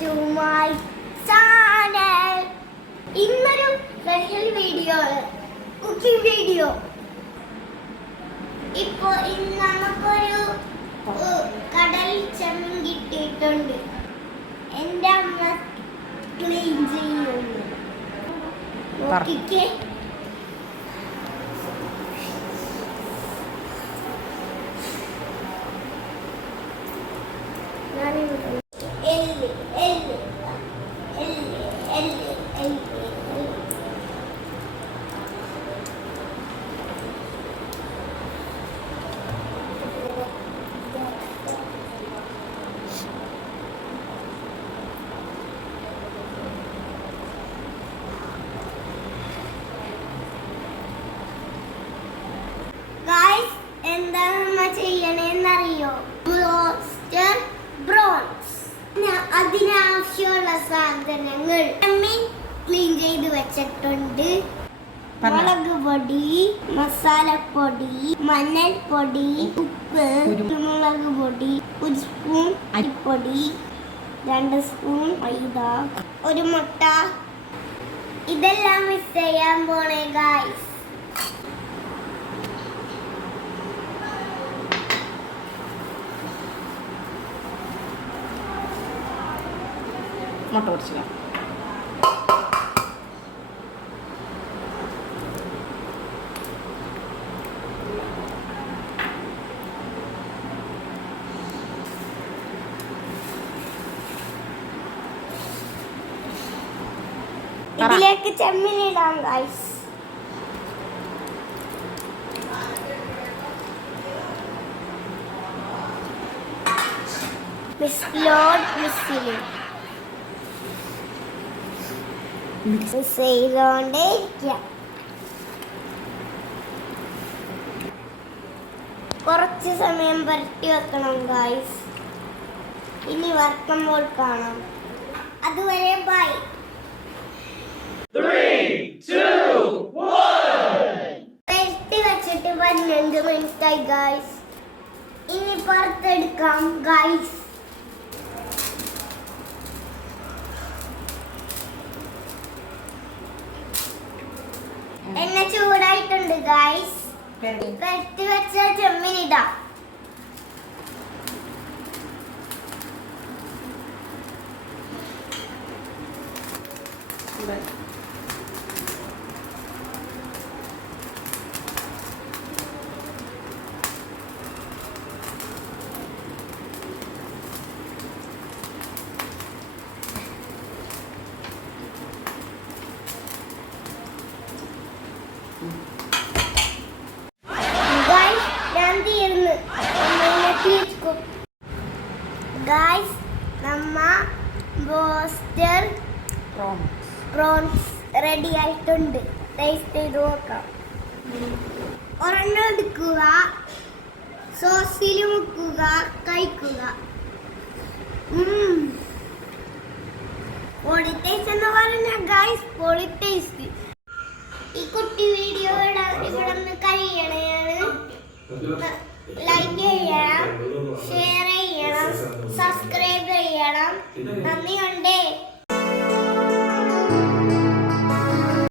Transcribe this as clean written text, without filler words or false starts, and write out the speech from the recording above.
to my channel. ഇന്നൊരു special video ആണ്, cooking video. ഇപ്പോ ഇന്ന് നമുക്കൊരു കടൽ ചെമ്മീൻ കിട്ടിയിട്ടുണ്ട്. എൻ്റെ അമ്മ ക്ലീൻ ചെയ്യുന്നു. നോക്കിക്കേ, എന്താണ് ചെയ്യണേന്നറിയോ? Broaster bronze. അതിനാവശ്യമുള്ള സാധനങ്ങൾ ക്ലീൻ ചെയ്ത് വെച്ചിട്ടുണ്ട്. മുളക് പൊടി, മസാലപ്പൊടി, മഞ്ഞൾപ്പൊടി, ഉപ്പ്, കുരുമുളക് പൊടി, 1 സ്പൂൺ അരിപ്പൊടി, 2 സ്പൂൺ മൈദ, 1 മുട്ട. ഇതെല്ലാം മിക്സ് ചെയ്യാൻ പോണേ ഗായ്സ്. മുട്ട പൊടിച്ചില്ല. ഇതിലേക്ക് ചെമ്മീൻ ഇടാം ഗൈസ്. മിക്സ് ചെയ്തോണ്ടേ ഇരിക്കാം. കുറച്ച് സമയം പുരട്ടി വെക്കണം ഗൈസ്. ഇനി വറുക്കുമ്പോൾ കാണാം. അതുവരെ ബൈ. 3, 2, 1. പുരട്ടി വെച്ചിട്ട് 15 മിനിറ്റ് ആയി ഗൈസ്. ഇനി പുറത്തെടുക്കാം ഗൈസ്. എണ്ണ ചൂടായിട്ടുണ്ട് ഗൈസ്. പുരട്ടി വെച്ച ചെമ്മീൻ ഇടാം. ഗൈസ്, നമ്മ ബ്രോസ്റ്റർ പ്രോൺസ് റെഡി ആയിട്ടുണ്ട്. ടേസ്റ്റ് ചെയ്ത് നോക്കാം. ഒരെണ്ണം എടുക്കുക, സോസിൽ മുക്കുക, കഴിക്കുക. പൊളി ടേസ്റ്റ് എന്ന് പറഞ്ഞാൽ ഗൈസ് പൊളി ടേസ്റ്റ്. ഈ കുട്ടി വീഡിയോ ഇവിടെ കഴിയണയാണ്. ലൈക്ക് ചെയ്യണം, ഷെയർ ചെയ്യണം, സബ്സ്ക്രൈബ്